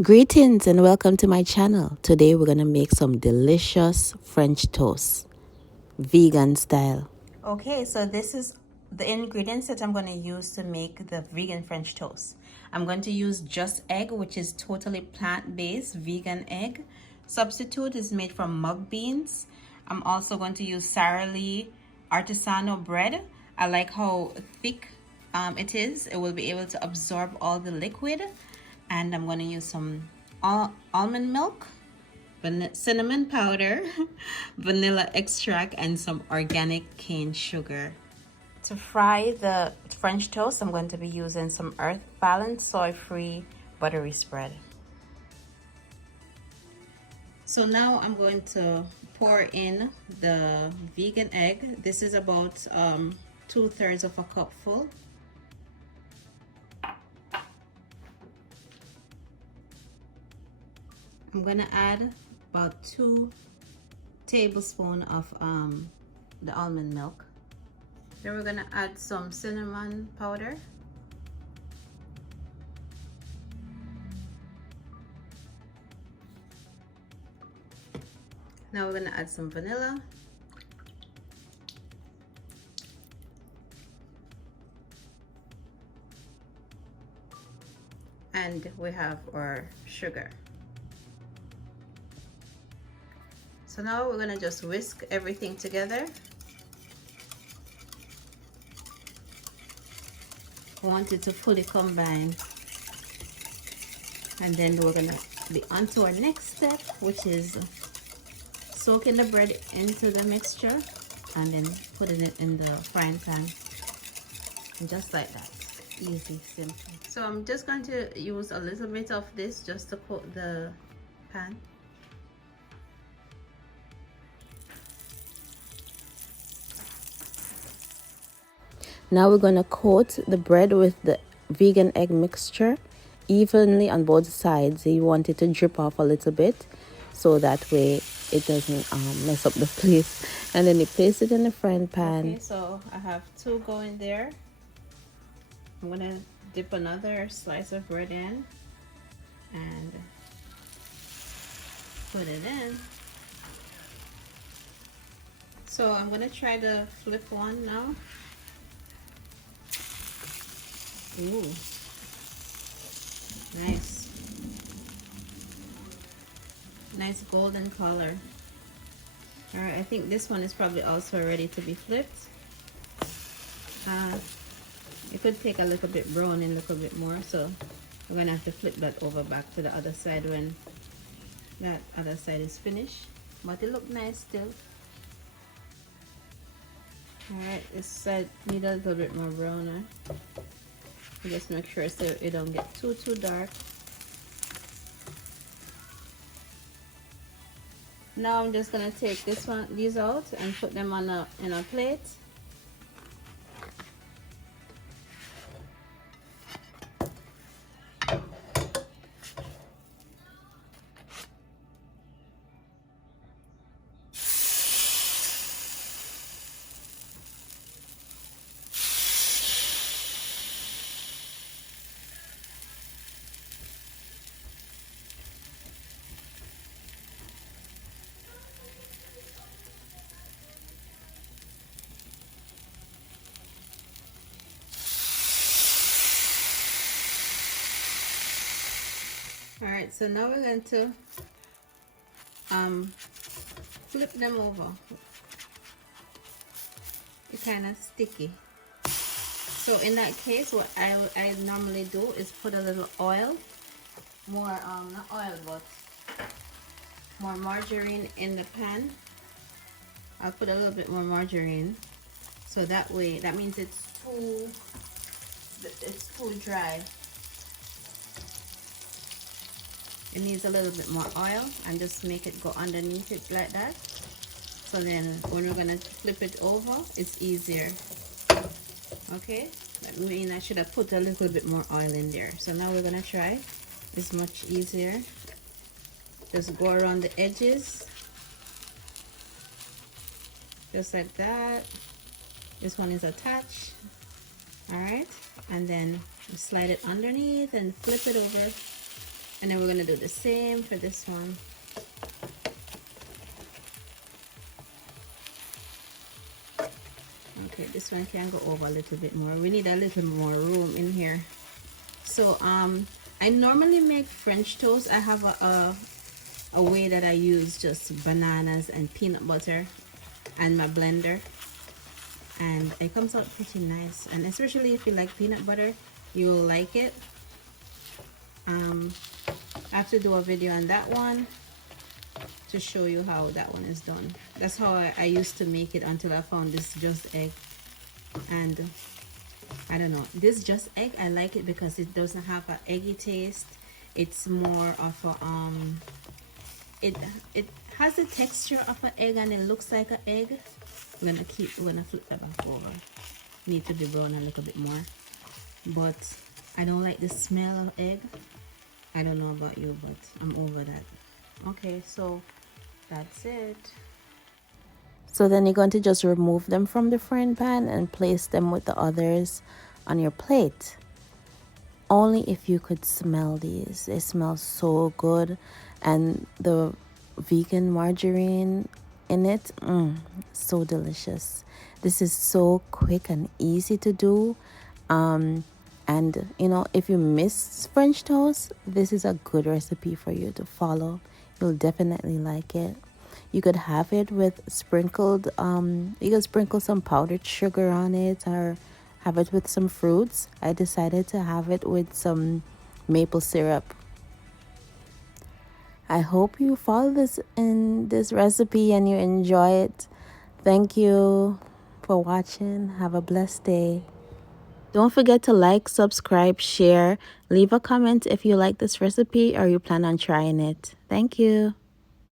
Greetings and welcome to my channel. Today we're gonna make some delicious French toast, vegan style. Okay, so this is the ingredients that I'm gonna use to make the vegan French toast. I'm going to use just egg, which is totally plant-based vegan egg. Substitute is made from mung beans. I'm also going to use Sara Lee Artesano bread. I like how thick it is. It will be able to absorb all the liquid. And I'm going to use some almond milk, cinnamon powder, vanilla extract, and some organic cane sugar. To fry the French toast, I'm going to be using some earth balanced, soy-free, buttery spread. So now I'm going to pour in the vegan egg. This is about 2/3 of a cup full. I'm gonna add about 2 tablespoons of the almond milk. Then we're gonna add some cinnamon powder. Now we're gonna add some vanilla. And we have our sugar. So now we're gonna just whisk everything together. I want it to fully combine. And then we're gonna be on to our next step, which is soaking the bread into the mixture and then putting it in the frying pan. And just like that. Easy, simple. So I'm just going to use a little bit of this just to coat the pan. Now we're going to coat the bread with the vegan egg mixture evenly on both sides. You want it to drip off a little bit so that way it doesn't mess up the place. And then you place it in the frying pan. Okay, so I have 2 going there. I'm going to dip another slice of bread in and put it in. So I'm going to try to flip one now. Ooh, nice golden color. All right, I think this one is probably also ready to be flipped. It could take a little bit browning, a little bit more, so we're gonna have to flip that over back to the other side when that other side is finished. But it looks nice still. All right, this side need a little bit more browner. Just make sure so it don't get too dark. Now I'm just gonna take these out and put them on in a plate. All right, so now we're going to flip them over. It's kind of sticky. So in that case, what I normally do is put a little oil, more not oil but more margarine in the pan. I'll put a little bit more margarine, so that way that means it's too dry. It needs a little bit more oil, and just make it go underneath it like that. So then when we're gonna flip it over, it's easier. Okay, that means I should have put a little bit more oil in there. So now we're gonna try. It's much easier. Just go around the edges, just like that. This one is attached. All right, and then slide it underneath and flip it over. And then we're gonna do the same for this one. Okay, this one can go over a little bit more. We need a little more room in here. So I normally make French toast. I have a way that I use just bananas and peanut butter and my blender, and it comes out pretty nice. And especially if you like peanut butter, you will like it. I have to do a video on that one to show you how that one is done. That's how I used to make it until I found this Just Egg. And I don't know, this Just Egg, I like it because it doesn't have an eggy taste. It's more of a it has the texture of an egg and it looks like an egg. We're gonna flip that back over. Need to be brown a little bit more, but I don't like the smell of egg. I don't know about you, but I'm over that. Okay, so that's it. So then you're going to just remove them from the frying pan and place them with the others on your plate. Only if you could smell these. They smell so good, and the vegan margarine in it, so delicious. This is so quick and easy to do. And you know, if you miss French toast, this is a good recipe for you to follow. You'll definitely like it. You could have it with sprinkled, you could sprinkle some powdered sugar on it, or have it with some fruits. I decided to have it with some maple syrup. I hope you follow this in this recipe and you enjoy it. Thank you for watching. Have a blessed day. Don't forget to like, subscribe, share, leave a comment if you like this recipe or you plan on trying it. Thank you.